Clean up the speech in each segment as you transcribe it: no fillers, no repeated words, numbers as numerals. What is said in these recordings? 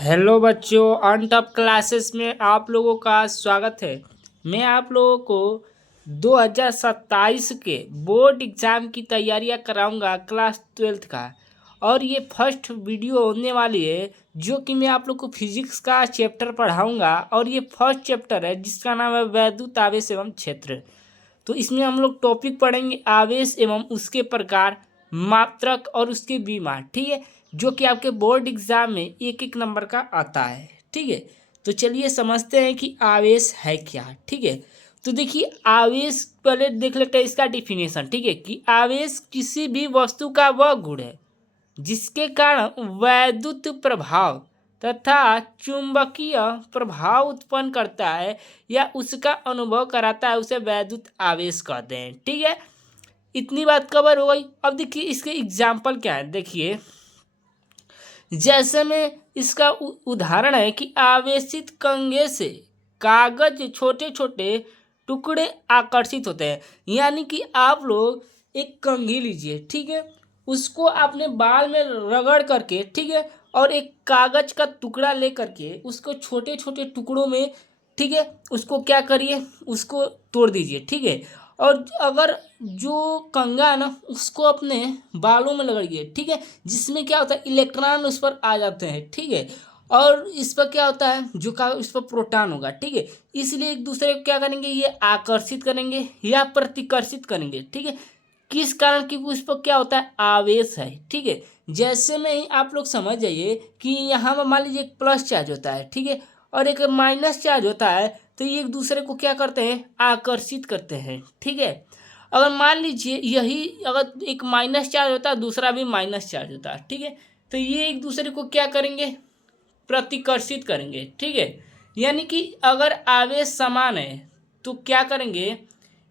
Hello बच्चों, on top classes में आप लोगों का स्वागत है। मैं आप लोगों को 2027 के बोर्ड एग्ज़ाम की तैयारियां कराऊंगा क्लास 12th का। और ये फर्स्ट वीडियो होने वाली है जो कि मैं आप लोग को फिजिक्स का चैप्टर पढ़ाऊंगा। और ये फर्स्ट चैप्टर है जिसका नाम है वैद्युत आवेश एवं क्षेत्र। तो इसमें हम लोग टॉपिक पढ़ेंगे आवेश एवं उसके प्रकार, मात्रक और उसके विमा। ठीक है, जो कि आपके बोर्ड एग्जाम में एक एक नंबर का आता है। ठीक है, तो चलिए समझते हैं कि आवेश है क्या। ठीक है, तो देखिए आवेश पहले देख लेते हैं इसका डिफिनेशन। ठीक है, कि आवेश किसी भी वस्तु का वह गुण है जिसके कारण वैद्युत प्रभाव तथा चुंबकीय प्रभाव उत्पन्न करता है या उसका अनुभव कराता है, उसे वैद्युत आवेश कहते हैं। ठीक है, इतनी बात कवर हो गई। अब देखिए इसके एग्जाम्पल क्या है। देखिए जैसे में इसका उदाहरण है कि आवेशित कंघे से कागज छोटे छोटे टुकड़े आकर्षित होते हैं। यानी कि आप लोग एक कंघी लीजिए, ठीक है, उसको आपने बाल में रगड़ करके, ठीक है, और एक कागज का टुकड़ा ले करके उसको छोटे छोटे टुकड़ों में, ठीक है, उसको क्या करिए, उसको तोड़ दीजिए। ठीक है, और अगर जो कंघा है ना उसको अपने बालों में लगड़िए। ठीक है, जिसमें क्या होता है, इलेक्ट्रॉन उस पर आ जाते हैं। ठीक है, और इस पर क्या होता है, जो का इस पर प्रोटॉन होगा। ठीक है, इसलिए एक दूसरे को क्या करेंगे, ये आकर्षित करेंगे या प्रतिकर्षित करेंगे। ठीक है, किस कारण, क्योंकि उस पर क्या होता है, आवेश है। ठीक है, जैसे में ही आप लोग समझ जाइए कि यहाँ पर मान लीजिए एक प्लस चार्ज होता है, ठीक है, और एक माइनस चार्ज होता है, तो ये एक दूसरे को क्या करते हैं, आकर्षित करते हैं। ठीक है, अगर मान लीजिए यही अगर एक माइनस चार्ज होता है, दूसरा भी माइनस चार्ज होता है, ठीक है, तो ये एक दूसरे को क्या करेंगे, प्रतिकर्षित करेंगे। ठीक है, यानी कि अगर आवेश समान है तो क्या करेंगे,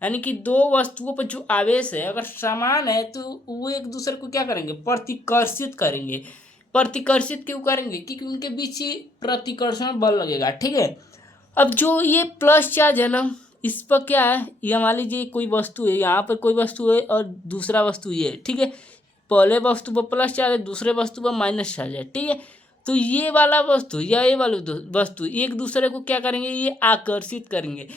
यानी कि दो वस्तुओं पर जो आवेश है अगर समान है तो वो एक दूसरे को क्या करेंगे, प्रतिकर्षित करेंगे। प्रतिकर्षित क्यों करेंगे, क्योंकि उनके बीच ही प्रतिकर्षण बल लगेगा। ठीक है, अब जो ये प्लस चार्ज है ना, इस पर क्या है, ये मान लीजिए कोई वस्तु है, यहाँ पर कोई वस्तु है और दूसरा वस्तु ये है। ठीक है, पहले वस्तु पर प्लस चार्ज है, दूसरे वस्तु पर माइनस चार्ज है। ठीक है, तो ये वाला वस्तु या ये वाला वस्तु एक दूसरे को क्या करेंगे, ये आकर्षित करेंगे,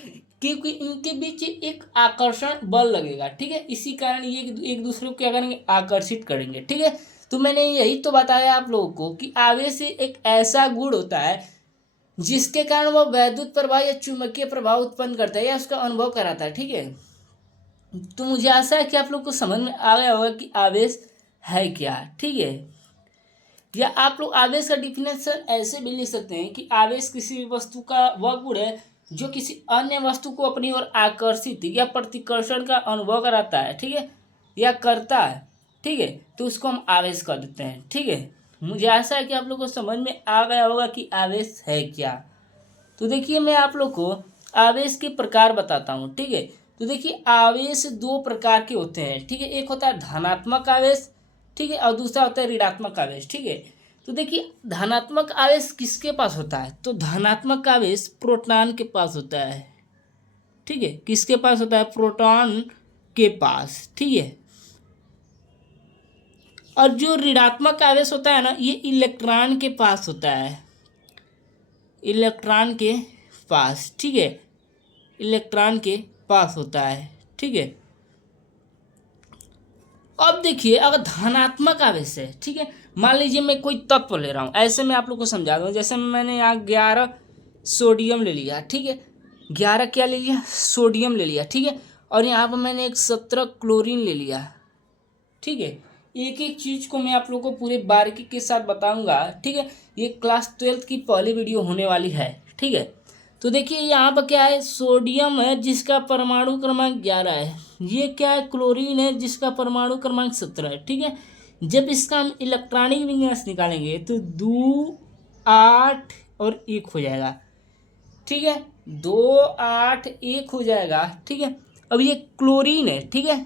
क्योंकि इनके बीच एक आकर्षण बल लगेगा। ठीक है, इसी कारण ये एक दूसरे को क्या करेंगे, आकर्षित करेंगे। ठीक है, तो मैंने यही तो बताया आप लोगों को कि आवेश एक ऐसा गुण होता है जिसके कारण वह वैद्युत प्रभाव या चुंबकीय प्रभाव उत्पन्न करता है या उसका अनुभव कराता है। ठीक है, तो मुझे आशा है कि आप लोग को समझ में आ गया होगा कि आवेश है क्या। ठीक है, या आप लोग आवेश का डिफिनेशन ऐसे भी लिख सकते हैं कि आवेश किसी भी वस्तु का वह गुण है जो किसी अन्य वस्तु को अपनी ओर आकर्षित या प्रतिकर्षण का अनुभव कराता है। ठीक है, या करता है। ठीक है, तो उसको हम आवेश कर देते हैं। ठीक है, मुझे आशा है कि आप लोग को समझ में आ गया होगा कि आवेश है क्या। तो देखिए मैं आप लोग को आवेश के प्रकार बताता हूँ। ठीक है, तो देखिए आवेश दो प्रकार के होते हैं। ठीक है, एक होता है धनात्मक आवेश, ठीक है, और दूसरा होता है ऋणात्मक आवेश। ठीक है, तो देखिए धनात्मक आवेश किसके पास होता है, तो धनात्मक आवेश प्रोटॉन के पास होता है। ठीक है, किसके पास होता है, प्रोटॉन के पास। ठीक है, और जो ऋणात्मक आवेश होता है ना, ये इलेक्ट्रॉन के पास होता है, इलेक्ट्रॉन के पास। ठीक है, इलेक्ट्रॉन के पास होता है। ठीक है, अब देखिए अगर धनात्मक आवेश है, ठीक है, मान लीजिए मैं कोई तत्व ले रहा हूँ, ऐसे मैं आप लोग को समझा दूँ। जैसे मैंने यहाँ 11 सोडियम ले लिया। ठीक है, 11 क्या ले लिया, सोडियम ले लिया। ठीक है, और यहाँ पर मैंने एक 17 क्लोरीन ले लिया। ठीक है, एक एक चीज़ को मैं आप लोगों को पूरे बारीकी के साथ बताऊंगा। ठीक है, ये क्लास 12th की पहली वीडियो होने वाली है। ठीक है, तो देखिए यहाँ पर क्या है, सोडियम है जिसका परमाणु क्रमांक 11 है। ये क्या है, क्लोरीन है जिसका परमाणु क्रमांक 17 है। ठीक है, जब इसका हम इलेक्ट्रॉनिक विन्यास निकालेंगे तो 2 8 और 1 हो जाएगा। ठीक है, 2 8 1 हो जाएगा। ठीक है, अब ये क्लोरीन है। ठीक है,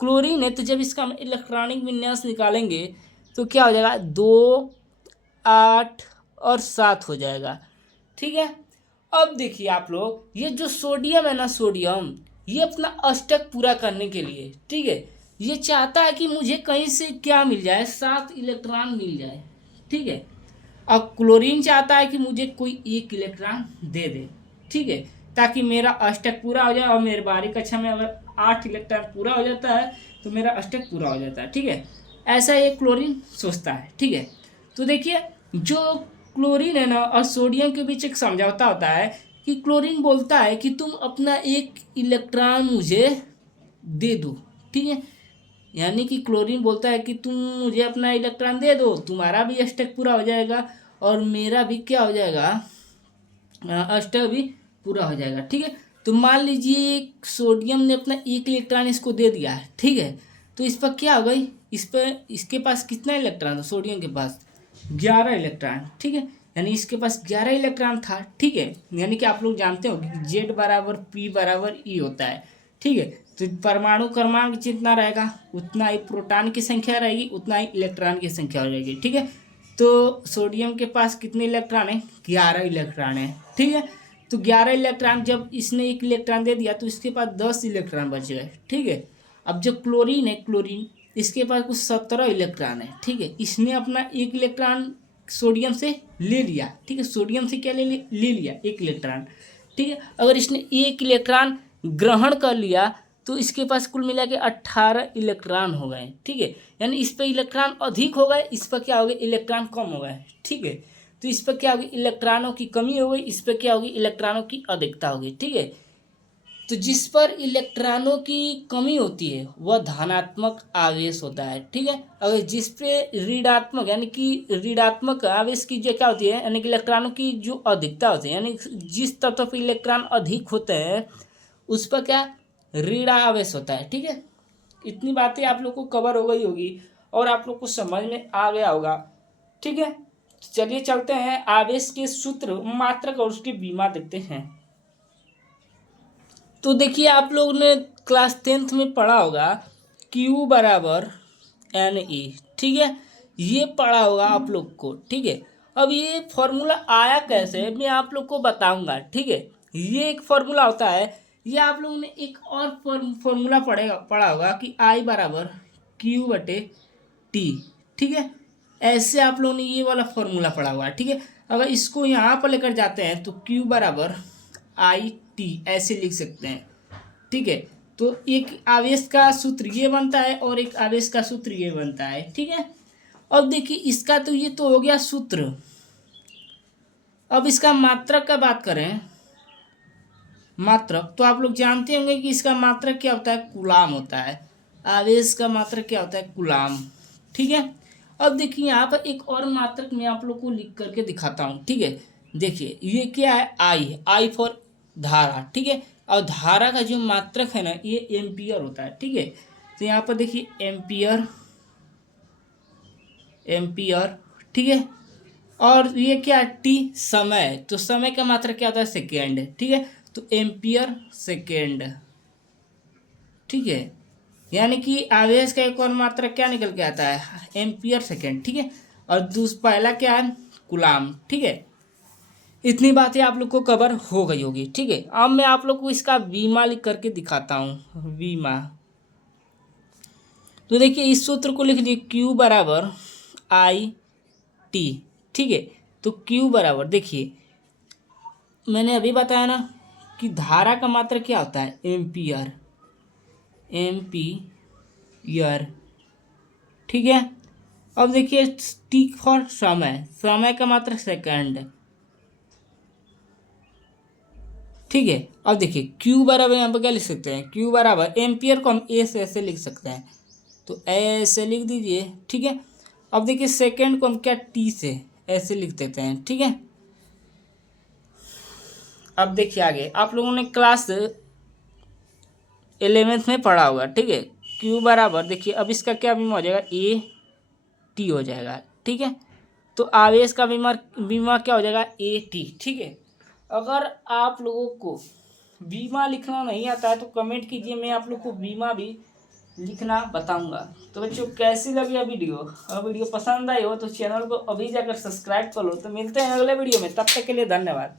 क्लोरीन है, तो जब इसका हम इलेक्ट्रॉनिक विन्यास निकालेंगे तो क्या हो जाएगा, 2 8 और 7 हो जाएगा। ठीक है, अब देखिए आप लोग, ये जो सोडियम है ना, सोडियम ये अपना अष्टक पूरा करने के लिए, ठीक है, ये चाहता है कि मुझे कहीं से क्या मिल जाए, 7 इलेक्ट्रॉन मिल जाए। ठीक है, अब क्लोरीन चाहता है कि मुझे कोई एक इलेक्ट्रॉन दे दे, ठीक है, ताकि मेरा अष्टक पूरा हो जाए। और मेरे बारी कक्षा में अगर 8 इलेक्ट्रॉन पूरा हो जाता है तो मेरा अष्टक पूरा हो जाता है, ठीक है। ऐसा ये क्लोरीन सोचता है, ठीक है। तो देखिए जो क्लोरीन है ना और सोडियम के बीच एक समझौता होता है कि क्लोरीन बोलता है कि तुम अपना एक इलेक्ट्रॉन मुझे दे दो, ठीक है। यानी कि क्लोरीन बोलता है कि तुम मुझे अपना इलेक्ट्रॉन दे दो, तुम्हारा भी अष्टक पूरा हो जाएगा और मेरा भी क्या हो जाएगा, अष्टक भी पूरा हो जाएगा, ठीक है। तो मान लीजिए सोडियम ने अपना एक इलेक्ट्रॉन इसको दे दिया है, ठीक है। तो इस पर क्या हो गई, इस पर इसके पास कितना इलेक्ट्रॉन था, सोडियम के पास 11 इलेक्ट्रॉन, ठीक है। यानी इसके पास 11 इलेक्ट्रॉन था, ठीक है। यानी कि आप लोग जानते हो कि जेड बराबर पी बराबर ई होता है, ठीक है। तो परमाणु क्रमांक जितना रहेगा उतना ही प्रोटॉन की संख्या रहेगी, उतना ही इलेक्ट्रॉन की संख्या हो जाएगी, ठीक है। तो सोडियम के पास कितने इलेक्ट्रॉन है, 11 इलेक्ट्रॉन है, ठीक है। तो 11 इलेक्ट्रॉन, जब इसने एक इलेक्ट्रॉन दे दिया तो इसके पास 10 इलेक्ट्रॉन बच गए, ठीक है। अब जो क्लोरीन है, क्लोरीन इसके पास कुछ 17 इलेक्ट्रॉन है, ठीक है। इसने अपना एक इलेक्ट्रॉन सोडियम से ले लिया, ठीक है। सोडियम से क्या ले लिया, एक इलेक्ट्रॉन, ठीक है। अगर इसने एक इलेक्ट्रॉन ग्रहण कर लिया तो इसके पास कुल मिला के 18 इलेक्ट्रॉन हो गए, ठीक है। यानी इस पर इलेक्ट्रॉन अधिक हो गए, इस पर क्या हो गए, इलेक्ट्रॉन कम हो गए, ठीक है। तो इस पर क्या होगी, इलेक्ट्रॉनों की कमी हो गई, इस पर क्या होगी, इलेक्ट्रॉनों की अधिकता होगी, ठीक है। तो जिस पर इलेक्ट्रॉनों की कमी होती है वह धनात्मक आवेश होता है, ठीक है। अगर जिस पे ऋणात्मक यानी कि ऋणात्मक आवेश की जो क्या होती है, यानी कि इलेक्ट्रॉनों की जो अधिकता होती है, यानी जिस तत्व पर इलेक्ट्रॉन अधिक होते हैं उस पर क्या, ऋण आवेश होता है, ठीक है। इतनी बातें आप लोग को कवर हो गई होगी और आप लोग को समझ में आ गया होगा, ठीक है। चलिए चलते हैं आवेश के सूत्र, मात्रक और उसकी बीमा देखते हैं। तो देखिए आप लोग ने क्लास 10th में पढ़ा होगा Q बराबर NE, ठीक है। ये पढ़ा होगा आप लोग को, ठीक है। अब ये फॉर्मूला आया कैसे मैं आप लोग को बताऊंगा, ठीक है। ये एक फॉर्मूला होता है, ये आप लोगों ने एक और फॉर्मूला पढ़ा होगा कि I बराबर Q/T, ठीक है। ऐसे आप लोगों ने ये वाला फॉर्मूला पढ़ा हुआ है, ठीक है। अगर इसको यहाँ पर लेकर जाते हैं तो Q बराबर IT ऐसे लिख सकते हैं, ठीक है। तो एक आवेश का सूत्र ये बनता है और एक आवेश का सूत्र ये बनता है, ठीक है। अब देखिए इसका तो ये तो हो गया सूत्र। अब इसका मात्रक का बात करें, मात्रक तो आप लोग जानते होंगे कि इसका मात्रक क्या होता है, कूलाम होता है। आवेश का मात्रक क्या होता है, कूलाम, ठीक है। अब देखिए यहाँ पर एक और मात्रक मैं आप लोग को लिख करके दिखाता हूँ, ठीक है। देखिए ये क्या है, आई है, आई फॉर धारा, ठीक है। और धारा का जो मात्रक है ना ये एम्पियर होता है, ठीक है। तो यहाँ पर देखिए एम्पियर, एम्पियर, ठीक है। और ये क्या है, टी समय, तो समय का मात्रक क्या होता है, सेकेंड, ठीक है। तो एम्पियर सेकेंड, ठीक है। यानी कि आवेश का एक और मात्रक क्या निकल के आता है, एम्पियर सेकेंड, ठीक है। और पहला क्या है, कूलाम, ठीक है। इतनी बातें आप लोग को कवर हो गई होगी, ठीक है। अब मैं आप लोग को इसका बीमा लिख करके दिखाता हूँ, बीमा। तो देखिए इस सूत्र को लिख लीजिए, Q बराबर IT, ठीक है। तो Q बराबर देखिए मैंने अभी बताया ना कि धारा का मात्रक क्या होता है, एम्पियर, एम्पियर, ठीक है। अब देखिए टी फॉर समय, समय का मात्रक सेकंड, ठीक है। अब देखिए Q बराबर यहाँ पर क्या लिख सकते हैं, Q बराबर एम्पियर को हम ए से ऐसे लिख सकते हैं, तो ऐसे लिख दीजिए, ठीक है। अब देखिए सेकंड को हम क्या टी से ऐसे लिख देते हैं, ठीक है। अब देखिए आगे आप लोगों ने क्लास 11th में पढ़ा होगा, ठीक है। Q बराबर देखिए अब इसका क्या बीमा हो जाएगा, AT हो जाएगा, ठीक है। तो आवेश का बीमा क्या हो जाएगा, AT, ठीक है। अगर आप लोगों को बीमा लिखना नहीं आता है तो कमेंट कीजिए, मैं आप लोग को बीमा भी लिखना बताऊंगा। तो बच्चों कैसी लगी वीडियो, अगर वीडियो पसंद आई हो तो चैनल को अभी जाकर सब्सक्राइब कर लो। तो मिलते हैं अगले वीडियो में, तब तक के लिए धन्यवाद।